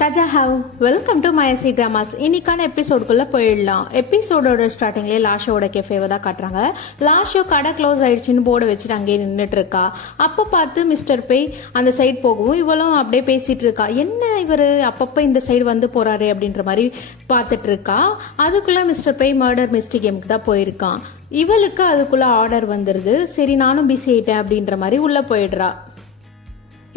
தஜாஹவ் welcome to மைஎஸ்சி dramas. இன்னைக்கான எபிசோடுக்குள்ள போயிடலாம். எபிசோடோட ஸ்டார்டிங்லேயே லாஷோட கெஃபேவை தான் காட்டுறாங்க. லாஷோ கடை க்ளோஸ் ஆயிடுச்சுன்னு போர்டை வச்சுட்டு அங்கேயே நின்றுட்டு இருக்கா. அப்போ பார்த்து மிஸ்டர் பேய் அந்த சைடு போகவும் இவளும் அப்படியே பேசிட்டு இருக்கா. என்ன இவர் அப்பப்போ இந்த சைடு வந்து போறாரு அப்படின்ற மாதிரி பார்த்துட்டு இருக்கா. அதுக்குள்ள மிஸ்டர் பேய் மர்டர் மிஸ்டி கேமுக்கு தான் போயிருக்கான். இவளுக்கு அதுக்குள்ள ஆர்டர் வந்துடுது. சரி நானும் பிஸி ஆயிட்டேன் அப்படின்ற மாதிரி உள்ள போயிடுறா.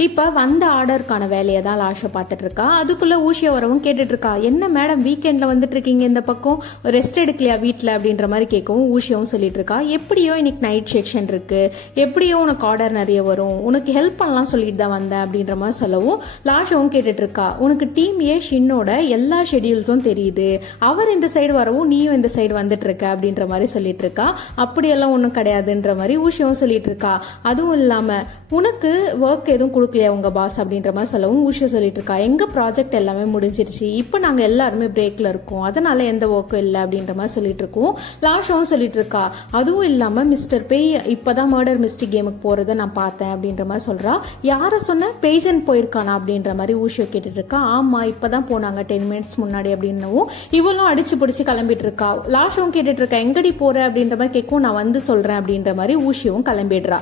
இப்போ வந்த ஆர்டருக்கான வேலையை தான் லாஷோ பார்த்துட்டு இருக்கா. அதுக்குள்ள ஊஷியா வரவும் கேட்டுட்டு இருக்கா, என்ன மேடம் வீக்கெண்டில் வந்துட்டு இருக்கீங்க, இந்த பக்கம் ரெஸ்ட் எடுக்கலையா வீட்டில் அப்படின்ற மாதிரி கேட்கவும் ஊஷியாவும் சொல்லிட்டு இருக்கா, எப்படியோ இன்னைக்கு நைட் செக்ஷன் இருக்கு, எப்படியோ உனக்கு ஆர்டர் நிறைய வரும், உனக்கு ஹெல்ப் பண்ணலாம் சொல்லிட்டு தான் வந்தேன் அப்படின்ற மாதிரி சொல்லவும் லாஷோவும் கேட்டுட்டு இருக்கா, உனக்கு டீம் ஏ ஷின்னோட எல்லா ஷெடியூல்ஸும் தெரியுது, அவர் இந்த சைடு வரவும் நீயும் இந்த சைடு வந்துட்டு இருக்க அப்படின்ற மாதிரி சொல்லிட்டு இருக்கா. அப்படியெல்லாம் ஒன்றும் கிடையாதுன்ற மாதிரி ஊஷியாவும் சொல்லிட்டு இருக்கா. அதுவும் இல்லாமல் உனக்கு ஒர்க் எதுவும் கொடுக்கலையா உங்க பாஸ் அப்படின்ற மாதிரி சொல்லவும் ஊஷியா சொல்லிட்டு இருக்கா, எங்க ப்ராஜெக்ட் எல்லாமே முடிஞ்சிருச்சு, இப்போ நாங்க எல்லாருமே பிரேக்ல இருக்கோம், அதனால எந்த ஒர்க்கும் இல்லை அப்படின்ற மாதிரி சொல்லிட்டு இருக்கோம். லாஷாவும் சொல்லிட்டு இருக்கா, அதுவும் இல்லாம மிஸ்டர் பேய் இப்பதான் மர்டர் மிஸ்டி கேமுக்கு போறதை நான் பார்த்தேன் அப்படின்ற மாதிரி சொல்றா. யார சொன்ன பேஜன் போயிருக்கானா அப்படின்ற மாதிரி ஊஷியா கேட்டுட்டு இருக்கா. ஆமா இப்பதான் போனாங்க 10 மினிட்ஸ் முன்னாடி அப்படின்னவும் இவளும் அடிச்சு பிடிச்சி கிளம்பிட்டு இருக்கா. லாஷாவும் கேட்டுட்டு இருக்கா, எங்கடி போற அப்படின்ற மாதிரி கேட்கும், நான் வந்து சொல்றேன் அப்படின்ற மாதிரி ஊஷியாவும் கிளம்பிடுறா.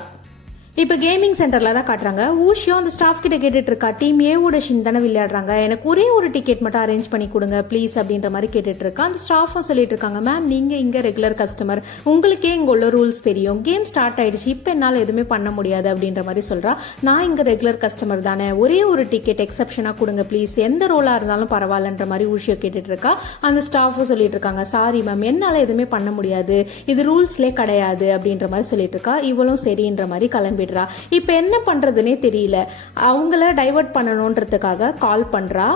இப்போ கேமிங் சென்டரில் தான் காட்டுறாங்க. ஊஷியோ அந்த ஸ்டாஃப் கிட்ட கேட்டுட்டு இருக்கா, டீம் ஏவோட ஷின் தானே விளையாடுறாங்க, எனக்கு ஒரே ஒரு டிக்கெட் மட்டும் அரேஞ்ச் பண்ணி கொடுங்க ப்ளீஸ் அப்படின்ற மாதிரி கேட்டுட்டு இருக்கா. அந்த ஸ்டாஃபும் சொல்லிட்டு இருக்காங்க, மேம் நீங்கள் இங்கே ரெகுலர் கஸ்டமர், உங்களுக்கே இங்கே உள்ள ரூல்ஸ் தெரியும், கேம் ஸ்டார்ட் ஆயிடுச்சு, இப்போ என்னால் எதுவுமே பண்ண முடியாது அப்படின்ற மாதிரி சொல்கிறா. நான் இங்கே ரெகுலர் கஸ்டமர் தானே, ஒரே ஒரு டிக்கெட் எக்ஸப்ஷனாக கொடுங்க ப்ளீஸ், எந்த ரோலாக இருந்தாலும் பரவாயில்லன்ற மாதிரி ஊஷியோ கேட்டுட்டு இருக்கா. அந்த ஸ்டாஃபும் சொல்லிட்டு இருக்காங்க, சாரி மேம் என்னால் எதுவுமே பண்ண முடியாது, இது ரூல்ஸ்லே கிடையாது அப்படின்ற மாதிரி சொல்லிட்டு இருக்கா. இவளும் சரின்ற மாதிரி கிளம்பி. இப்ப என்ன பண்றதுன்னே தெரியல, அவங்கள டைவர்ட் பண்ணணும்ன்றதுக்காக கால் பண்றா.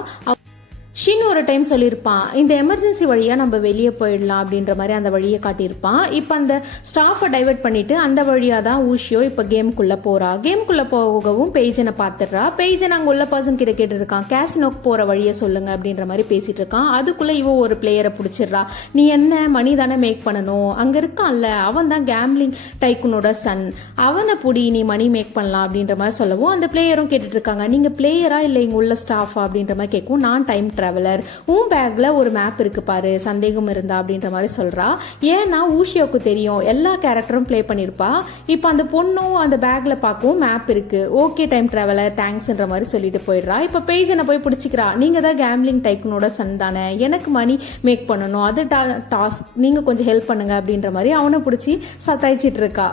ஷின் ஒரு டைம் சொல்லியிருப்பான், இந்த எமர்ஜென்சி வழியா நம்ம வெளியே போயிடலாம் அப்படின்ற மாதிரி அந்த வழியை காட்டியிருப்பான். இப்போ அந்த ஸ்டாஃபை டைவர்ட் பண்ணிட்டு அந்த வழியா தான் ஊஷியோ இப்போ கேமுக்குள்ள போறா. கேமுக்குள்ள போகவும் பெய்ஜனை பார்த்துடுறா. பெய்ஜன் அங்கே உள்ள பர்சன் கிட்ட கேட்டு இருக்கான், கேசினோக்கு போற வழியை சொல்லுங்க அப்படின்ற மாதிரி பேசிட்டு இருக்கான். அதுக்குள்ள இவ ஒரு பிளேயரை பிடிச்சிடுறா. நீ என்ன மணி தானே மேக் பண்ணணும், அங்க இருக்கான்ல அவன் தான் கேம்லிங் டைக்குனோட சன், அவனை புடி நீ மணி மேக் பண்ணலாம் அப்படின்ற மாதிரி சொல்லவும் அந்த பிளேயரும் கேட்டுட்டு இருக்காங்க, நீங்க பிளேயரா இல்லை இங்க உள்ள ஸ்டாஃபா அப்படின்ற மாதிரி கேட்கும். நான் டைம் டிராவலர், உன் பேக்ல ஒரு மேப் இருக்கு பாரு, சந்தேகம் இருந்தா அப்படின்ற மாதிரி சொல்றா. ஏன்னா ஊஷியோக்கு தெரியும் எல்லா கேரக்டரும் பிளே பண்ணிருப்பா. இப்போ அந்த பொண்ணும் அந்த பேக்ல பார்க்கவும் மேப் இருக்கு, ஓகே டைம் டிராவலர் தேங்க்ஸ்ன்ற மாதிரி சொல்லிட்டு போயிடுறா. இப்போ பேஜனை போய் பிடிச்சிக்கிறா, நீங்க தான் கேம்லிங் டைக்குனோட சன் தானே, எனக்கு மணி மேக் பண்ணணும், அது டாஸ்க், நீங்க கொஞ்சம் ஹெல்ப் பண்ணுங்க அப்படின்ற மாதிரி அவனை பிடிச்சி சத்தாய்ச்சிட்டு இருக்கா.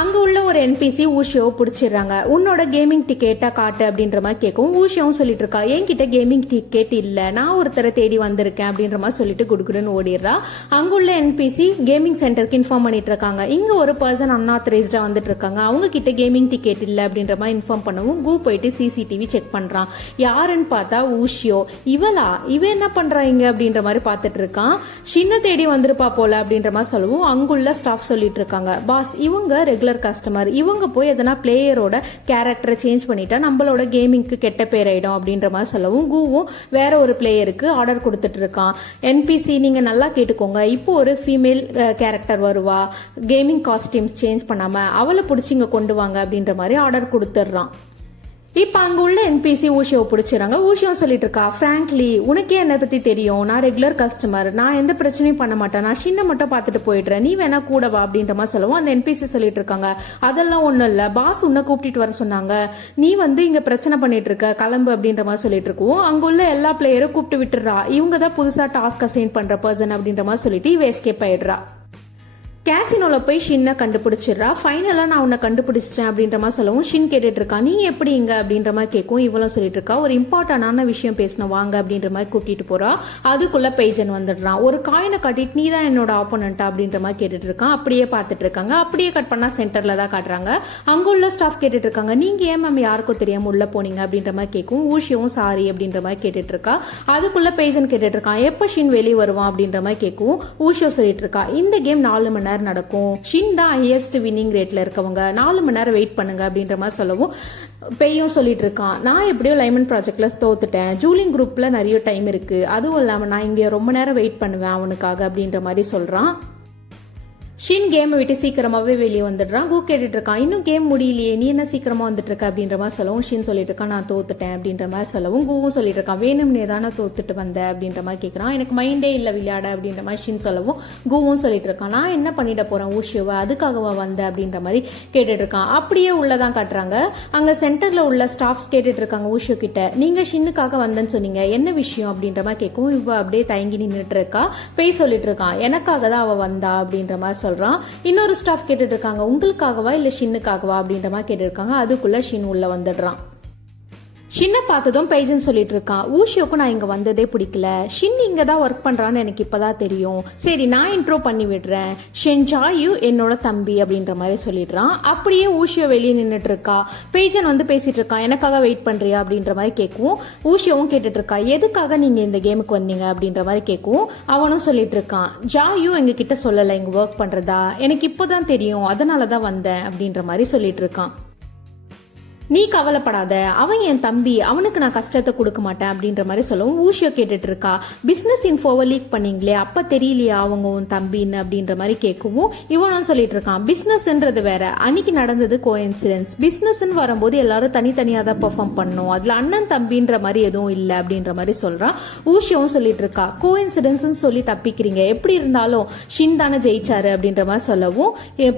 அங்க உள்ள ஒரு என்பிசி ஊஷியோ பிடிச்சிடுறாங்க. உன்னோட கேமிங் டிக்கெட்டா காட்டு அப்படின்ற மாதிரி கேட்கும். ஊஷியாவும் சொல்லிட்டு இருக்கா, என்கிட்ட கேமிங் டிக்கெட் இல்ல, நான் ஒருத்தரை தேடி வந்திருக்கேன் அப்படின்ற மாதிரி சொல்லிட்டு குடுக்குடுன்னு ஓடிடுறா. அங்குள்ள என்பிசி கேமிங் சென்டருக்கு இன்ஃபார்ம் பண்ணிட்டு இருக்காங்க, இங்க ஒரு பர்சன் அன்ஆத்தரைஸ்டா வந்துட்டு இருக்காங்க, அவங்க கிட்ட கேமிங் டிக்கெட் இல்ல அப்படின்ற மாதிரி இன்ஃபார்ம் பண்ணவும் கூ போயிட்டு சிசிடிவி செக் பண்றான். யாருன்னு பார்த்தா ஊஷியோ. இவ என்ன பண்றா இங்க அப்படின்ற மாதிரி பார்த்துட்டு இருக்கான். சின்ன தேடி வந்திருப்பா போல அப்படின்ற மாதிரி சொல்லவும் அங்குள்ள ஸ்டாஃப் சொல்லிட்டு இருக்காங்க, பாஸ் இவங்க ரெகுலர் கஸ்டமர், இவங்க போய் எதனா பிளேயரோட கேரக்டரை சேஞ்ச் பண்ணிட்டா நம்மளோட கேமிங்க்கு கெட்ட பேர் ஆயிடும் அப்படின்ற மாதிரி சொல்லவும் கூவும் வேற ஒரு பிளேயருக்கு ஆர்டர் கொடுத்துட்டு இருக்கான். என்பிசி நீங்க நல்லா கேட்டுக்கோங்க, இப்போ ஒரு ஃபீமேல் கேரக்டர் வருவா, கேமிங் காஸ்டியூம்ஸ் சேஞ்ச் பண்ணாம அவளை பிடிச்சி இங்க கொண்டு வாங்க அப்படின்ற மாதிரி ஆர்டர் கொடுத்துட்றான். இப்போ அங்கே உள்ள என்பிசி ஊஷியாவை பிடிச்சிடறாங்க. ஊஷியாவும் சொல்லிட்டு இருக்கா, ஃப்ராங்க்லி உனக்கே என்னை பற்றி தெரியும், நான் ரெகுலர் கஸ்டமர், நான் எந்த பிரச்சனையும் பண்ண மாட்டேன், நான் சின்ன மட்டும் பார்த்துட்டு போயிடுறேன், நீ வேணா கூட வா அப்படின்ற மாதிரி சொல்லவும் அந்த என்பிசி சொல்லிட்டு இருக்காங்க, அதெல்லாம் ஒன்றும் இல்லை, பாஸ் உன்னை கூப்பிட்டு வர சொன்னாங்க, நீ இங்கே பிரச்சனை பண்ணிட்டு இருக்க, கிளம்பு அப்படின்ற மாதிரி சொல்லிட்டு இருக்கோம். அங்கே உள்ள எல்லா பிளேயரும் கூப்பிட்டு விட்டுறா, இவங்க தான் புதுசாக டாஸ்க் அசைன் பண்ணுற பர்சன் அப்படின்ற மாதிரி சொல்லிட்டு இவ எஸ்கேப் ஆயிடுறா. கேசினோல போய் ஷின்னை கண்டுபிடிச்சிடுறா. ஃபைனலாக நான் உன்னை கண்டுபிடிச்சிட்டேன் அப்படின்ற மாதிரி சொல்லவும் ஷின் கேட்டுட்டு இருக்கா, நீ எப்படி இங்க அப்படின்ற மாதிரி கேட்கும். இவளும் சொல்லிட்டு இருக்கா, ஒரு இம்பார்ட்டன்டான விஷயம் பேசணும் வாங்க அப்படின்ற மாதிரி கூட்டிட்டு போறா. அதுக்குள்ள பெய்ஜன் வந்துடுறான். ஒரு காயினை காட்டிட்டு நீ தான் என்னோட ஆப்போனண்டா அப்படின்ற மாதிரி கேட்டுட்டு இருக்கான். அப்படியே பார்த்துட்டு இருக்காங்க. அப்படியே கட் பண்ணா சென்டர்ல தான் காட்டுறாங்க. அங்க உள்ள ஸ்டாஃப் கேட்டுட்டு இருக்காங்க, நீங்க ஏன் மேம் யாருக்கும் தெரியாம உள்ள போனீங்க அப்படின்ற மாதிரி கேட்கும். ஊஷியும் சாரி அப்படின்ற மாதிரி கேட்டுட்டு இருக்கா. அதுக்குள்ள பெய்ஜன் கேட்டுட்டு இருக்கான், எப்ப ஷின் வெளியே வருவான் அப்படின்ற மாதிரி கேட்கும். ஊஷியோ சொல்லிட்டு இருக்கா, இந்த கேம் 4 மணி நேரம் நடக்கும், ஷின் தான் ஹையஸ்ட் வின்னிங் ரேட்ல இருக்கவங்க, 4 மணி நேரம் வெயிட் பண்ணுங்க அப்படின்ற மாதிரி சொல்லவும் பெய்யும் சொல்லிட்டு இருக்கான், நான் எப்படியோ லைமன் ப்ராஜெக்ட்ல தோத்துட்டேன், ஜூலிங் குரூப்ல நிறைய டைம் இருக்கு, அதுவும் இல்லாம நான் இங்க ரொம்ப நேரம் வெயிட் பண்ணுவேன் அவனுக்காக அப்படின்ற மாதிரி சொல்றான். ஷின் கேமை விட்டு சீக்கிரமாவே வெளியே வந்துடுறான். கு கேட்டுட்டு இருக்கான், இன்னும் கேம் முடியலையே, நீ என்ன சீக்கிரமா வந்துட்டு இருக்க அப்படின்ற மாதிரி சொல்லவும் ஷின் சொல்லிட்டு இருக்கான், நான் தோத்துட்டேன் அப்படின்ற மாதிரி சொல்லவும் குவும் சொல்லிட்டு இருக்கான், வேணும்னே தானே தோத்துட்டு வந்த அப்படின்ற மாதிரி கேட்கறான். எனக்கு மைண்டே இல்லை விளையாட அப்படின்ற மாதிரி ஷின் சொல்லவும் குவும் சொல்லிட்டு இருக்கான், நான் என்ன பண்ணிட போறேன் ஊஷியோவை, அதுக்காகவா வந்த அப்படின்ற மாதிரி கேட்டுட்டு இருக்கான். அப்படியே உள்ளதான் காட்டுறாங்க. அங்க சென்டர்ல உள்ள ஸ்டாஃப்ஸ் கேட்டுட்டு இருக்காங்க ஊஷியோ கிட்ட, நீங்க ஷின்னுக்காக வந்தேன்னு சொன்னீங்க, என்ன விஷயம் அப்படின்ற மாதிரி கேட்கவும் இவ அப்படியே தயங்கி நின்றுட்டு இருக்கா. பேய் சொல்லிட்டு இருக்கான், எனக்காக தான் அவ வந்தா அப்படின்ற மாதிரி சொல்றான். இன்னொரு ஸ்டாஃப் கேட்டுட்டு இருக்காங்க, உங்களுக்காகவா இல்ல ஷின்னுக்காகவா அப்படின்ற மாதிரி கேட்டு இருக்காங்க. அதுக்குள்ள ஷின் உள்ள வந்துடுறான். ஷின்னை பார்த்ததும் பெய்ஜன் சொல்லிட்டு இருக்கான், ஊஷியோக்கு நான் இங்க வந்ததே பிடிக்கல, ஷின் இங்க தான் ஒர்க் பண்றான்னு எனக்கு இப்பதான் தெரியும், சரி நான் இன்ட்ரோ பண்ணி விடுறேன், ஷென்ஜாயு என்னோட தம்பி அப்படின்ற மாதிரி சொல்லிடுறான். அப்படியே ஊஷியோ வெளியே நின்றுட்டு இருக்கா. பெய்ஜன் வந்து பேசிட்டு இருக்கான், எனக்காக வெயிட் பண்றியா அப்படின்ற மாதிரி கேட்கும். ஊஷியோவும் கேட்டுட்டு இருக்கா, எதுக்காக நீங்க இந்த கேமுக்கு வந்தீங்க அப்படின்ற மாதிரி கேட்கும். அவனும் சொல்லிட்டு இருக்கான், ஜாயு எங்க கிட்ட சொல்லல இங்க ஒர்க் பண்றதா, எனக்கு இப்போதான் தெரியும், அதனாலதான் வந்தேன் அப்படின்ற மாதிரி சொல்லிட்டு இருக்கான். நீ கவலைப்படாத, அவன் என் தம்பி, அவனுக்கு நான் கஷ்டத்தை கொடுக்க மாட்டேன் அப்படின்ற மாதிரி சொல்லவும் ஊஷியோ கேட்டுட்டு இருக்கா, பிசினஸ் இன்ஃபோவை லீக் பண்ணீங்களே அப்ப தெரியலையா அவங்க உன் தம்பின்னு அப்படின்ற மாதிரி கேட்கவும் இவனும் சொல்லிட்டு இருக்கான், பிசினஸ்ன்றது வேற, அன்னைக்கு நடந்தது கோஇன்சிடென்ஸ், பிசினஸ்ன்னு வரும்போது எல்லாரும் தனித்தனியா தான் பெர்ஃபார்ம் பண்ணணும், அதுல அண்ணன் தம்பின்ற மாதிரி எதுவும் இல்லை அப்படின்ற மாதிரி சொல்றான். ஊஷியோவும் சொல்லிட்டு இருக்கா, கோஇன்சிடென்ஸ் சொல்லி தப்பிக்கிறீங்க, எப்படி இருந்தாலும் ஷின் தானே ஜெயிச்சாரு அப்படின்ற மாதிரி சொல்லவும்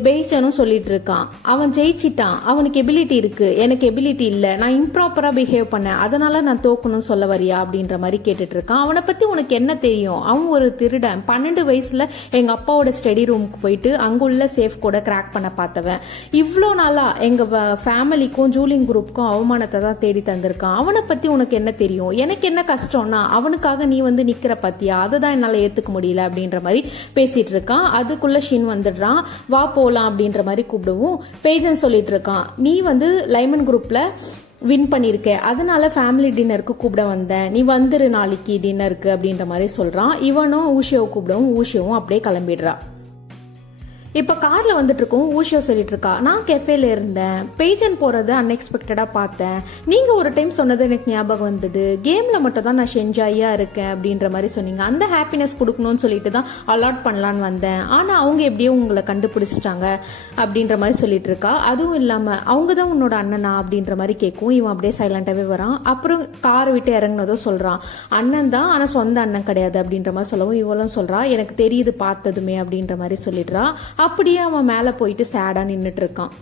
பெய்ஜனும் சொல்லிட்டு இருக்கான், அவன் ஜெயிச்சிட்டான், அவனுக்கு எபிலிட்டி இருக்கு, எனக்கு எபிலிட்டி இல்ல, நான் இம்ப்ராப்பரா பிஹேவ் பண்ணேன், அதனால நான் தோக்கணும்னு சொல்ல வரியா அப்படின்ற மாதிரி கேட்டுட்டு இருக்கான். அவனை பத்தி உனக்கு என்ன தெரியும், அவன் ஒரு திருடன், 12 வயசுல எங்க அப்பாவோட ஸ்டடி ரூமுக்கு போயிட்டு அங்குள்ள சேஃப் கூட கிராக் பண்ண பார்த்தவன், இவ்வளோ நாளா எங்க ஃபேமிலிக்கும் ஜூலிங் குரூப்புக்கும் அவமானத்தை தான் தேடி தந்திருக்கான், அவனை பத்தி உனக்கு என்ன தெரியும், எனக்கு என்ன கஷ்டம்னா அவனுக்காக நீ வந்து நிக்கிற பத்தியா, அதை தான் என்னால ஏத்துக்க முடியல அப்படின்ற மாதிரி பேசிட்டு இருக்கான். அதுக்குள்ள ஷின் வந்துடுறான், வா போலாம் அப்படின்ற மாதிரி கூப்பிடுவோம். பேஜன் சொல்லிட்டு இருக்கான், நீ வந்து லைமன் குரூப்ல வின் பண்ணியிருக்க, அதனால ஃபேமிலி டின்னருக்கு கூப்பிட வந்தேன், நீ வந்துரு நாளைக்கு டின்னருக்கு அப்படின்ற மாதிரி சொல்றான். இவனும் ஊஷியோவை கூப்பிடவும் ஊஷியோவும் அப்படியே கிளம்பிடுறா. இப்போ கார்ல வந்துட்டு இருக்கோம். ஊஷியோ சொல்லிட்டு இருக்கா, நான் கெஃபேல இருந்தேன், பேஜன் போறது அன்எக்ஸ்பெக்டடா பார்த்தேன், நீங்க ஒரு டைம் சொன்னது எனக்கு ஞாபகம் வந்தது, கேம்ல மட்டும் தான் நான் ஷென்ஜாயா இருக்கேன் அப்படின்ற மாதிரி சொன்னீங்க, அந்த ஹாப்பினஸ் கொடுக்கணும்னு சொல்லிட்டு தான் அலாட் பண்ணலான்னு வந்தேன், ஆனா அவங்க எப்படியோ உங்களை கண்டுபிடிச்சிட்டாங்க அப்படின்ற மாதிரி சொல்லிட்டு இருக்கா. அதுவும் இல்லாம அவங்க தான் உன்னோட அண்ணனா அப்படின்ற மாதிரி கேட்கும். இவன் அப்படியே சைலண்டாவே வரான். அப்புறம் காரை விட்டு இறங்கினதோ சொல்றான், அண்ணன் தான் ஆனா சொந்த அண்ணன் கிடையாது அப்படின்ற மாதிரி சொல்லவும் இவளும் சொல்றா, எனக்கு தெரியுது பார்த்ததுமே அப்படின்ற மாதிரி சொல்லிடுறா. அப்படியே அவன் மேல போயிட்டு சேடா நின்னுட்டு இருக்கான்.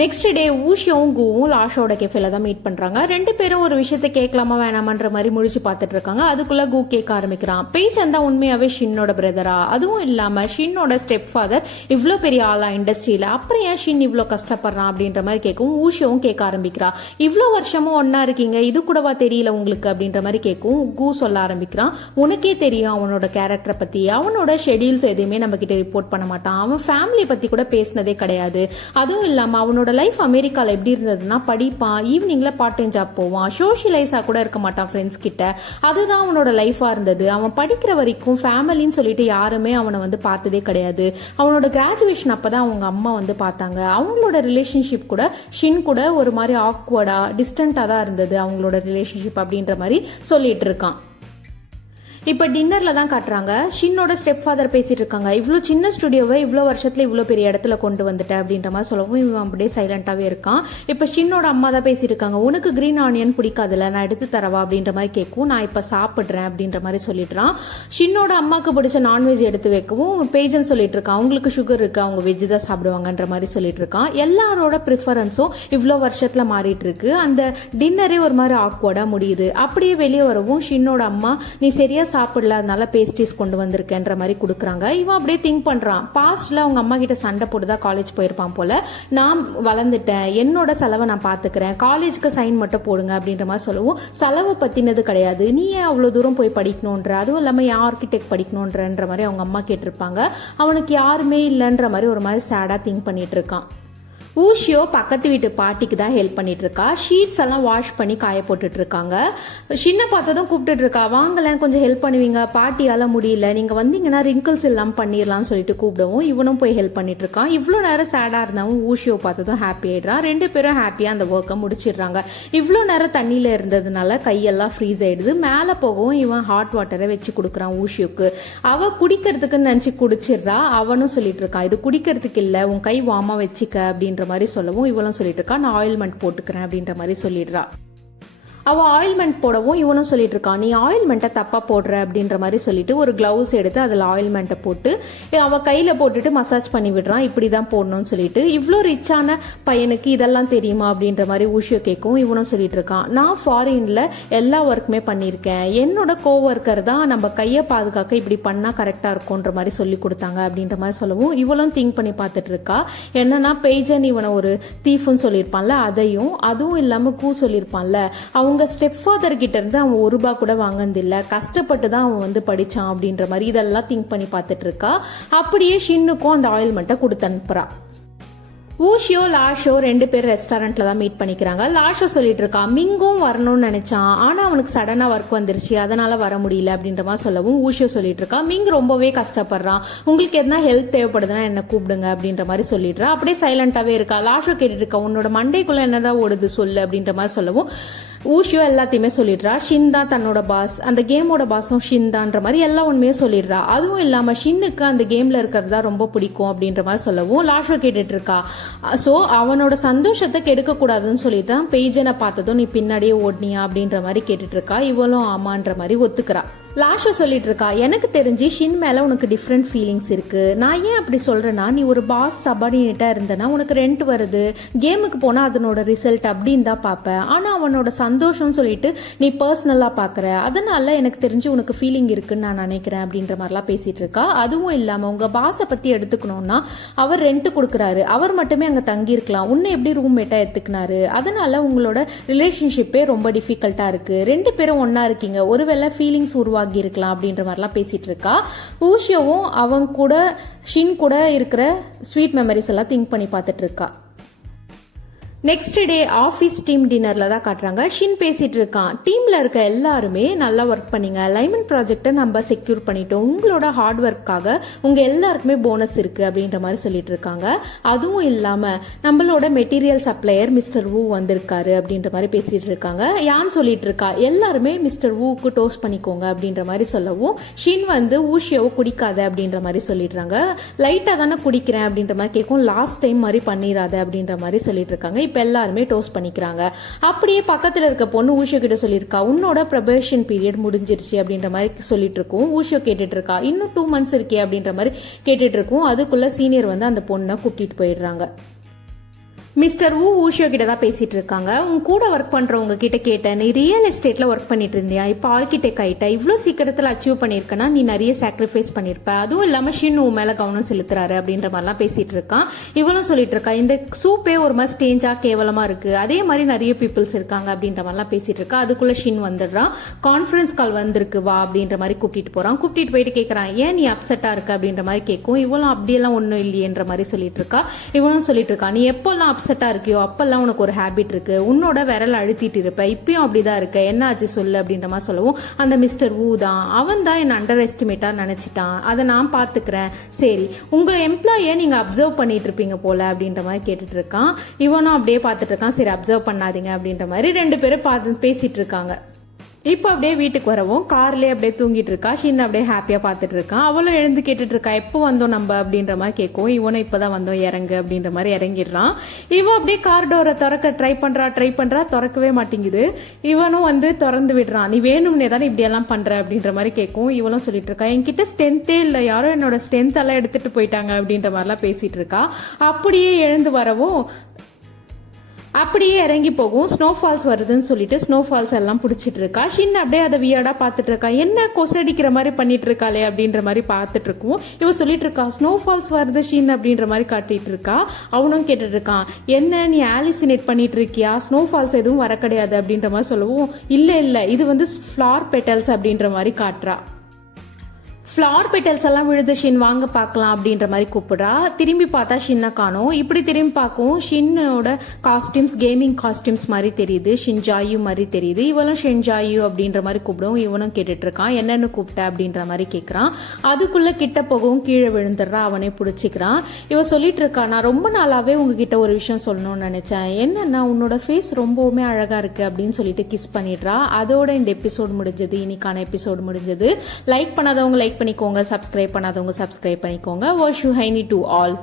நெக்ஸ்ட் டே ஊஷியோவும் குவும் லாஷோட கெஃபேல தான் மீட் பண்றாங்க. ரெண்டு பேரும் ஒரு விஷயத்தை கேட்கலாமா வேணாமன்ற மாதிரி முடிச்சு பார்த்துட்டு இருக்காங்க. அதுக்குள்ள கு கேட்க ஆரம்பிக்கிறான், பேஜன் தான் உண்மையாவே ஷின்னோட பிரதரா, அதுவும் இல்லாம ஷின்னோட ஸ்டெப் ஃபாதர் இவ்வளோ பெரிய ஆளா இண்டஸ்ட்ரியில, அப்புறம் ஏன் ஷின் இவ்வளோ கஷ்டப்படுறான் அப்படின்ற மாதிரி கேட்கும். ஊஷியோவும் கேட்க ஆரம்பிக்கிறா, இவ்வளோ வருஷமும் ஒன்னா இருக்கீங்க, இது கூடவா தெரியல உங்களுக்கு அப்படின்ற மாதிரி கேட்கும். கு சொல்ல ஆரம்பிக்கிறான், உனக்கே தெரியும் அவனோட கேரக்டரை பத்தி, அவனோட ஷெடியூல்ஸ் எதுவுமே நம்ம கிட்ட ரிப்போர்ட் பண்ண மாட்டான், அவன் ஃபேமிலி பத்தி கூட பேசினதே கிடையாது, அதுவும் இல்லாம அவனோட லைஃப் அமெரிக்கால எப்படி இருந்ததுன்னா படிப்பான், ஈவினிங்ல பார்ட் டைம் ஜாப் போவான், சோஷியலைஸா கூட இருக்க மாட்டான் ஃப்ரெண்ட்ஸ் கிட்ட, அதுதான் அவனோட லைஃபா இருந்தது, அவன் படிக்கிற வரைக்கும் ஃபேமிலின்னு சொல்லிட்டு யாருமே அவனை வந்து பார்த்ததே கிடையாது, அவனோட கிராஜுவேஷன் அப்பதான் அவங்க அம்மா வந்து பார்த்தாங்க, அவங்களோட ரிலேஷன்ஷிப் கூட ஷின் கூட ஒரு மாதிரி ஆக்வர்டா டிஸ்டன்டா தான் இருந்தது அவங்களோட ரிலேஷன்ஷிப் அப்படின்ற மாதிரி சொல்லிட்டு இருக்கான். இப்போ டின்னர்ல தான் காட்டுறாங்க. ஷின்னோட ஸ்டெப் ஃபாதர் பேசிட்டு இருக்காங்க, இவ்வளோ சின்ன ஸ்டுடியோவை இவ்வளோ வருஷத்துல இவ்வளோ பெரிய இடத்துல கொண்டு வந்துட்ட அப்படின்ற மாதிரி சொல்லவும் இவன் அப்படியே சைலண்டாவே இருக்கான். இப்போ ஷின்னோட அம்மா தான் பேசிட்டு இருக்காங்க, உனக்கு கிரீன் ஆனியன் பிடிக்காதுல, நான் எடுத்து தரவா அப்படின்ற மாதிரி கேட்கும். நான் இப்போ சாப்பிட்றேன் அப்படின்ற மாதிரி சொல்லிடுறான். ஷின்னோட அம்மாவுக்கு பிடிச்ச நான்வெஜ் எடுத்து வைக்கவும் பேஜன் சொல்லிட்டு இருக்கான், அவங்களுக்கு சுகர் இருக்கு, அவங்க வெஜ் தான் சாப்பிடுவாங்கன்ற மாதிரி சொல்லிட்டு இருக்கான். எல்லாரோட ப்ரிஃபரன்ஸும் இவ்வளோ வருஷத்துல மாறிட்டு இருக்கு. அந்த டின்னரே ஒரு மாதிரி ஆக்வர்டா முடியுது. அப்படியே வெளியே வரவும் ஷின்னோட அம்மா, நீ சரியா சாப்பிடல, அதனால பேஸ்ட்ரீஸ் கொண்டு வந்திருக்கேன்ற மாதிரி கொடுக்குறாங்க. இவன் அப்படியே திங்க் பண்றான், பாஸ்ட்ல அவங்க அம்மா கிட்ட சண்டை போட்டுதான் காலேஜ் போயிருப்பான் போல, நான் வளர்ந்துட்டேன், என்னோட செலவை நான் பாத்துக்கிறேன், காலேஜ்க்கு சைன் மட்டும் போடுங்க அப்படின்ற மாதிரி சொல்லவும், செலவு பத்தினது கிடையாது, நீ ஏன் அவ்வளவு தூரம் போய் படிக்கணும்ன்ற, அதுவும் இல்லாம ஆர்கிடெக்ட் படிக்கணும்ன்ற மாதிரி அவங்க அம்மா கேட்டிருப்பாங்க. அவனுக்கு யாருமே இல்லைன்ற மாதிரி ஒரு மாதிரி சேடா திங்க் பண்ணிட்டு இருக்கான். ஊஷியோ பக்கத்து வீட்டு பாட்டிக்கு தான் ஹெல்ப் பண்ணிட்டு இருக்கா. ஷீட்ஸ் எல்லாம் வாஷ் பண்ணி காய போட்டுட்டு இருக்காங்க. சின்ன பார்த்ததும் கூப்பிட்டுட்டு இருக்கா, வாங்கலாம் கொஞ்சம் ஹெல்ப் பண்ணுவீங்க, பாட்டியால முடியல, நீங்க வந்தீங்கன்னா ரிங்கிள்ஸ் எல்லாம் பண்ணிடலாம்னு சொல்லிட்டு கூப்பிடவும் இவனும் போய் ஹெல்ப் பண்ணிட்டு இருக்கான். இவ்வளோ நேரம் சேடா இருந்தாவும் ஊஷியோ பார்த்ததும் ஹாப்பி ஆயிடுறான். ரெண்டு பேரும் ஹாப்பியா அந்த ஒர்க்கை முடிச்சிடுறாங்க. இவ்வளோ நேரம் தண்ணியில இருந்ததுனால கையெல்லாம் ஃப்ரீஸ் ஆயிடுது. மேலே போகவும் இவன் ஹாட் வாட்டரை வச்சு கொடுக்குறான் ஊஷியோக்கு. அவ குடிக்கிறதுக்குன்னு நினைச்சு குடிச்சிடுறா. அவனும் சொல்லிட்டு இருக்கான், இது குடிக்கிறதுக்கு இல்லை, உன் கை வாமா வச்சுக்க அப்படின்ற மாதிரி சொல்லவும் இவளும் சொல்லிட்டு இருக்கா, நான் ஆயில்மெண்ட் போட்டுக்கிறேன் அப்படின்ற மாதிரி சொல்லிடுறா. அவள் ஆயில்மெண்ட் போடவும் இவனும் சொல்லிட்டு இருக்கான், நீ ஆயில்மெண்ட்டை தப்பாக போடுற அப்படின்ற மாதிரி சொல்லிட்டு ஒரு கிளவுஸ் எடுத்து அதில் ஆயில்மெண்ட்டை போட்டு அவள் கையில் போட்டுட்டு மசாஜ் பண்ணி விடுறான். இப்படி தான் போடணும்னு சொல்லிட்டு. இவ்வளோ ரிச்சான பையனுக்கு இதெல்லாம் தெரியுமா அப்படின்ற மாதிரி ஊஷியோ கேட்கவும் இவனும் சொல்லிட்டு இருக்கான், நான் ஃபாரின்ல எல்லா ஒர்க்குமே பண்ணியிருக்கேன், என்னோட கோவொர்க்கர் தான் நம்ம கையை பாதுகாக்க இப்படி பண்ணால் கரெக்டாக இருக்கும்ன்ற மாதிரி சொல்லி கொடுத்தாங்க அப்படின்ற மாதிரி சொல்லவும் இவளும் திங்க் பண்ணி பார்த்துட்டு இருக்கா. என்னன்னா பெய்ஜன் இவனை ஒரு தீஃப்னு சொல்லியிருப்பான்ல, அதையும் அதுவும் இல்லாமல் சொல்லியிருப்பான்ல, அவங்க ஸ்டெப் ஃபாதர் கிட்ட இருந்து அவன் ₹1 கூட வாங்கினதில்லை, கஷ்டப்பட்டு தான் அவன் படிச்சான் அப்படின்ற மாதிரி இதெல்லாம் திங்க் பண்ணி பார்த்துட்டு இருக்கா. அப்படியே ஷின்னுக்கும் அந்த ஆயில்மெண்ட்டை கொடுத்து அனுப்புறா. ஊஷியோ லாஷோ ரெண்டு பேர் ரெஸ்டாரண்ட்ல தான் மீட் பண்ணிக்கிறாங்க. லாஷோ சொல்லிட்டு இருக்கா, மிங்கும் வரணும்னு நினைச்சான், ஆனா அவனுக்கு சடனா ஒர்க் வந்துருச்சு, அதனால வர முடியல அப்படின்ற மாதிரி சொல்லவும் ஊஷியோ சொல்லிட்டு இருக்கா, மிங் ரொம்பவே கஷ்டப்படுறான், உங்களுக்கு எதனா ஹெல்ப் தேவைப்படுதுன்னா என்ன கூப்பிடுங்க அப்படின்ற மாதிரி சொல்லிடுறா. அப்படியே சைலண்டாவே இருக்கா. லாஷோ கேட்டுட்டு இருக்கா, உன்னோட மண்டைக்குள்ள என்னதான் ஓடுது சொல்லு அப்படின்ற மாதிரி சொல்லவும் ஊஷியோ எல்லாத்தையுமே சொல்லிடுறா. ஷின் தான் தன்னோட பாஸ், அந்த கேமோட பாஸும் ஷின் தான்ற மாதிரி எல்லா உண்மையே சொல்லிடுறா. அதுவும் இல்லாம ஷின்னுக்கு அந்த கேம்ல இருக்கிறது தான் ரொம்ப பிடிக்கும் அப்படின்ற மாதிரி சொல்லவும் லாஷோ கேட்டுட்டு இருக்கா, ஸோ அவனோட சந்தோஷத்தை கெடுக்க கூடாதுன்னு சொல்லி தான் பெய்ஜனை பார்த்ததும் நீ பின்னாடியே ஓடினியா அப்படின்ற மாதிரி கேட்டுட்டு இருக்கா. இவளும் ஆமான்ற மாதிரி ஒத்துக்கிறா. லாஷோ சொல்லிட்டு இருக்கா, எனக்கு தெரிஞ்சு ஷின் மேல உனக்கு டிஃப்ரெண்ட் ஃபீலிங்ஸ் இருக்கு. நான் ஏன் அப்படி சொல்றேன்னா, நீ ஒரு பாஸ் சபார்டினேட்டா இருந்தனா உனக்கு ரெண்ட் வருது, கேமுக்கு போனா அதனோட ரிசல்ட் அப்படின்னு தான் பார்ப்ப, ஆனா அவனோட சந்தோஷம் சொல்லிட்டு நீ பர்சனலா பாக்குற, அதனால எனக்கு தெரிஞ்சு உனக்கு ஃபீலிங் இருக்குன்னு நான் நினைக்கிறேன் அப்படின்ற மாதிரிலாம் பேசிட்டு இருக்கா. அதுவும் இல்லாம உங்க பாஸை பத்தி எடுத்துக்கணும்னா அவர் ரெண்ட் கொடுக்குறாரு, அவர் மட்டுமே அங்க தங்கி இருக்கலாம், உன்னை எப்படி ரூம்மேட்டா எடுத்துக்கினாரு, அதனால உங்களோட ரிலேஷன்ஷிப்பே ரொம்ப டிஃபிகல்ட்டா இருக்கு, ரெண்டு பேரும் ஒன்னா இருக்கீங்க, ஒருவேளை ஃபீலிங்ஸ் உருவாகி இருக்கலாம் அப்படின்ற மாதிரிலாம் பேசிட்டு இருக்கா. ஊஷியோவும் அவங்க கூட ஷின் கூட இருக்கிற ஸ்வீட் மெமரிஸ் எல்லாம் திங்க் பண்ணி பார்த்துட்டு இருக்கா. நெக்ஸ்ட் டே ஆஃபீஸ் டீம் டின்னர்ல தான் காட்டுறாங்க. ஷின் பேசிட்டு இருக்கான், டீம்ல இருக்க எல்லாருமே நல்லா ஒர்க் பண்ணீங்க, லைமன் ப்ராஜெக்டை நம்ம செக்யூர் பண்ணிட்டோம், உங்களோட ஹார்ட் ஒர்க்காக உங்க எல்லாருக்குமே போனஸ் இருக்கு அப்படின்ற மாதிரி சொல்லிட்டு இருக்காங்க. அதுவும் இல்லாம நம்மளோட மெட்டீரியல் சப்ளையர் மிஸ்டர் வு வந்திருக்காரு அப்படின்ற மாதிரி பேசிட்டு இருக்காங்க. யான் சொல்லிட்டு இருக்கா, எல்லாருமே மிஸ்டர் வுக்கு டோஸ்ட் பண்ணிக்கோங்க அப்படின்ற மாதிரி சொல்லவும் ஷின் ஊஷியோவை குடிக்காத அப்படின்ற மாதிரி சொல்லிடுறாங்க. லைட்டா தானே குடிக்கிறேன் அப்படின்ற மாதிரி கேட்கும். லாஸ்ட் டைம் மாதிரி பண்ணிடாத அப்படின்ற மாதிரி சொல்லிட்டு இருக்காங்க. இப்ப எல்லாருமே டோஸ்ட் பண்ணிக்கிறாங்க. அப்படியே பக்கத்துல இருக்க பொண்ணு ஊஷியோ கிட்ட சொல்லியிருக்கா, உன்னோட ப்ரொபேஷன் பீரியட் முடிஞ்சிருச்சு அப்படின்ற மாதிரி சொல்லிட்டு இருக்கும். ஊஷியோ கேட்டுட்டு இருக்கா, இன்னும் 2 months இருக்கே அப்படின்ற மாதிரி கேட்டுட்டு இருக்கும். அதுக்குள்ள சீனியர் அந்த பொண்ணை கூட்டிட்டு போயிடுறாங்க. மிஸ்டர் வு ஊஷியோ கிட்ட தான் பேசிட்டு இருக்காங்க. உன் கூட ஒர்க் பண்றவங்க கிட்ட கேட்டேன், நீ ரியல் எஸ்டேட்ல ஒர்க் பண்ணிட்டு இருந்தியா, இப்போ ஆர்கிடெக்ட் ஆயிட்ட, இவ்வளோ சீக்கிரத்தில் அச்சீவ் பண்ணியிருக்கனா நீ நிறைய சாக்ரிஃபைஸ் பண்ணியிருப்ப, அதுவும் இல்லாம ஷின் உன் மேல கவனம் செலுத்துறாரு அப்படின்ற மாதிரிலாம் பேசிட்டு இருக்கான். இவளும் சொல்லிட்டு இருக்கா, இந்த சூப்பே ஒரு மாதிரி ஸ்டேஞ்சா கேவலமா இருக்கு, அதே மாதிரி நிறைய பீப்புள்ஸ் இருக்காங்க அப்படின்ற மாதிரிலாம் பேசிட்டு இருக்கா. அதுக்குள்ள ஷின் வந்துடுறான். கான்ஃபரன்ஸ் கால் வந்திருக்கு வா அப்படின்ற மாதிரி கூப்பிட்டு போறான். கூப்பிட்டு போயிட்டு கேட்கறான், ஏன் நீ அப்செட்டா இருக்க அப்படின்ற மாதிரி கேட்கும். இவளும் அப்படியெல்லாம் ஒன்றும் இல்லையன்ற மாதிரி சொல்லிட்டு இருக்கா. இவளும் சொல்லிட்டு இருக்கா, நீ எப்போல்லாம் அப்செட்டா இருக்கியோ அப்பெல்லாம் உனக்கு ஒரு ஹேபிட் இருக்கு, உன்னோட விரல் அழுத்திட்டு இருப்ப, இப்பயும் அப்படிதான் இருக்க, என்ன ஆச்சு சொல்லு அப்படின்ற மாதிரி சொல்லவும் அந்த மிஸ்டர் வு தான், அவன் தான் என்ன அண்டர் எஸ்டிமேட்டா நினைச்சிட்டான், அதை நான் பாத்துக்கிறேன், சரி உங்க எம்ப்ளாயை நீங்க அப்சர்வ் பண்ணிட்டு இருப்பீங்க போல அப்படின்ற மாதிரி கேட்டுட்டு இருக்கான். இவனும் அப்படியே பார்த்துட்டு இருக்கான். சரி அப்சர்வ் பண்ணாதீங்க அப்படின்ற மாதிரி ரெண்டு பேரும் பேசிட்டு இருக்காங்க. இப்போ அப்படியே வீட்டுக்கு வரவும் கார்லேயே அப்படியே தூங்கிட்டு இருக்கா. ஷின் அப்படியே ஹாப்பியாக பார்த்துட்டு இருக்கான். அவளும் எழுந்து கேட்டுட்டு இருக்கா, எப்போ வந்தோம் நம்ம அப்படின்ற மாதிரி கேட்கும். இவனும் இப்போதான் வந்தோம் இறங்கு அப்படின்ற மாதிரி இறங்கிடுறான். இவன் அப்படியே கார் டோரை திறக்க ட்ரை பண்றா, திறக்கவே மாட்டேங்குது. இவனும் திறந்து விடுறான். நீ வேணும்னே தானே இப்படியெல்லாம் பண்ற அப்படின்ற மாதிரி கேட்கும். இவளும் சொல்லிட்டு இருக்கா, என்கிட்ட ஸ்ட்ரென்த்தே இல்லை, யாரோ என்னோட ஸ்ட்ரென்த் எல்லாம் எடுத்துட்டு போயிட்டாங்க அப்படின்ற மாதிரிலாம் பேசிட்டு இருக்கா. அப்படியே எழுந்து வரவும் அப்படியே இறங்கி போகும். ஸ்னோஃபால்ஸ் வருதுன்னு சொல்லிட்டு ஸ்னோஃபால்ஸ் எல்லாம் பிடிச்சிட்டு இருக்கா. ஷின் அப்படியே அதை வியர்டா பார்த்துட்டு இருக்கா. என்ன கொசடிக்கிற மாதிரி பண்ணிட்டு இருக்காளே அப்படின்ற மாதிரி பார்த்துட்டு இருக்கும். இவ சொல்லிட்டு இருக்கா, ஸ்னோஃபால்ஸ் வருது ஷின் அப்படின்ற மாதிரி காட்டிட்டு இருக்கா. அவனும் கேட்டுட்டு இருக்கான், என்ன நீ ஆலிசினேட் பண்ணிட்டு இருக்கியா, ஸ்னோஃபால்ஸ் எதுவும் வர கிடையாது அப்படின்ற மாதிரி சொல்லவும், இல்ல இது ஃப்ளார் பெட்டல்ஸ் அப்படின்ற மாதிரி காட்டுறா. ஃப்ளார் பெட்டல்ஸ் எல்லாம் விழுது ஷின் வாங்க பார்க்கலாம் அப்படின்ற மாதிரி கூப்பிடுறா. திரும்பி பார்த்தா ஷின்னை காணோம். இப்படி திரும்பி பார்க்கவும் ஷின்னோட காஸ்டியூம்ஸ் கேமிங் காஸ்டியூம்ஸ் மாதிரி தெரியுது. ஷின் ஜாயு மாதிரி தெரியுது. இவளும் ஷின் ஜாயு அப்படின்ற மாதிரி கூப்பிடுவோம். இவனும் கேட்டுட்டு இருக்கான். என்னன்னு கூப்பிட்ட அப்படின்ற மாதிரி கேட்குறான். அதுக்குள்ள கிட்ட போகவும் கீழே விழுந்துடுறா. அவனே பிடிச்சிக்கிறான். இவ சொல்லிட்டு இருக்கா, நான் ரொம்ப நாளாவே உங்ககிட்ட ஒரு விஷயம் சொல்லணும்னு நினைச்சேன். என்னன்னா உன்னோட ஃபேஸ் ரொம்பவுமே அழகா இருக்கு அப்படின்னு சொல்லிட்டு கிஸ் பண்ணிடுறா. அதோட இந்த எபிசோட் முடிஞ்சது. இன்னைக்கான எபிசோட் முடிஞ்சது. லைக் பண்ணாதவங்க லைக் பண்ணிக்கோங்க, சப்ஸ்கிரைப் பண்ணாதவங்க சப்ஸ்கிரைப் பண்ணிக்கோங்க. வாஷ் யூ ஹைனி டு ஆல்.